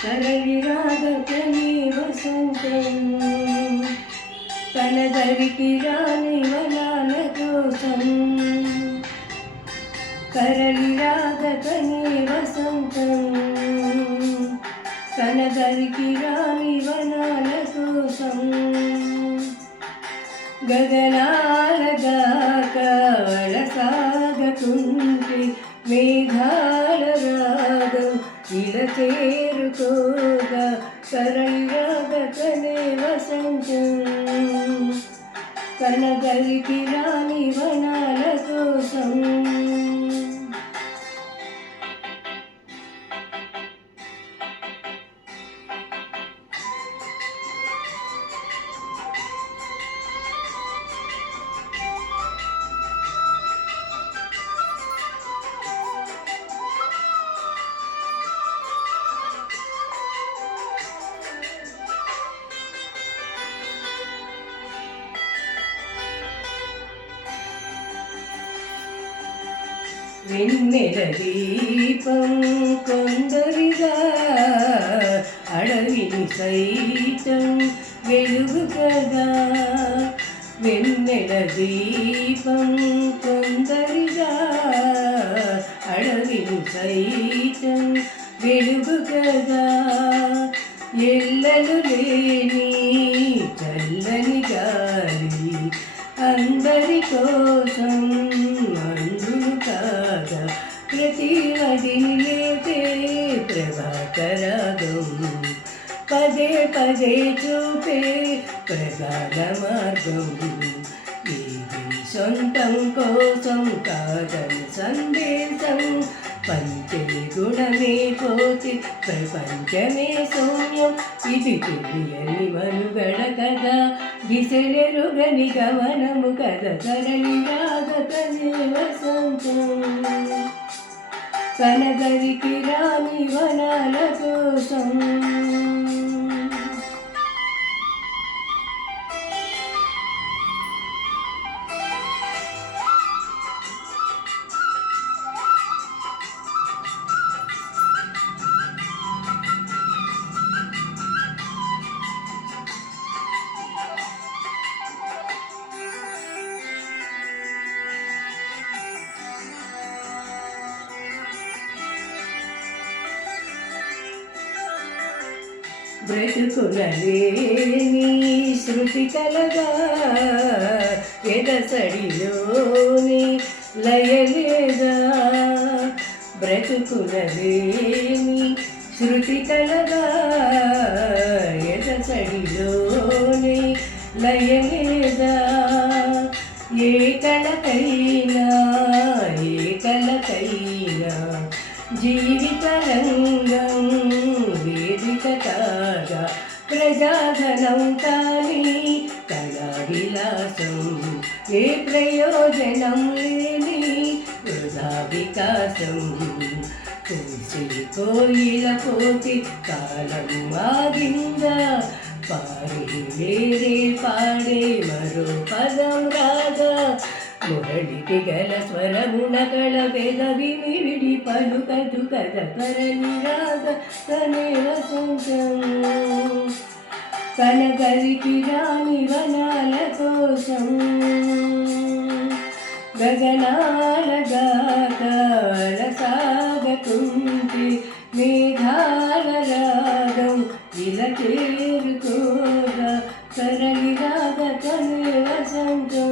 తరలిరాగకని వసంతం తన దరికి రాని వనాల కోసం తరలిరాగకని వసంతం తన దరికి రాని వనాల కోసం గగనాల దాకా సాగకుంటే మేఘాల రాగం ఇలా చేరుకోగా తరలిరాగకనే వసంతం తన దరికి రాని వనాల కోసం వెన్నెల దీపం కొందరిగా అడవిని సైతం వెలుగు కదా వెన్నెల దీపం కొందరిగా అడవిని సైతం వెలుగు కదా ఎల్లలు లేని చల్లని గాలి అందరి కోసం అందును కాగా ప్రతి వడిని లేతే ప్రభాకరాగం పదే పదే చూపే ప్రగాఢ మార్గం ఇది సొంతం కోసం కాదని సందేశం పంచే గుణమే పోతే ప్రపంచమే శూన్యం ఇది తెలియని మనుగడ కదా దిశలెరుగని గమనము కదా తరలిరాగకనే వసంతం తన దరికి రాని వనాల కోసం బ్రతుకునలేని శృతి కలగా ఎదసడిలోని లయలేదా బ్రతుకునలేని శృతి కలగా ఎదసడిలోని లయలేదా ఏ కలకైనా జీవిత రంగం వేదిక కాగా ప్రజాధనం కానీ కళా విలాసం ఏ ప్రయోజనం లేని వృధా వికాసం కోసి కోయిల పోతి కాలం ఆగిందా పాడే వేరే పాడే మరో పదం రాగా మురళికి గల స్వరమున గల పెదవిని విడి పలుకదు కథ తరలిరాగకనే వసంతం తన దరికి రాని వనాల కోసం గగనాల దాకా సాగకుంటే మేఘాల రాగం ఇలా చేరుకోగా తరలిరాగకనే వసంతం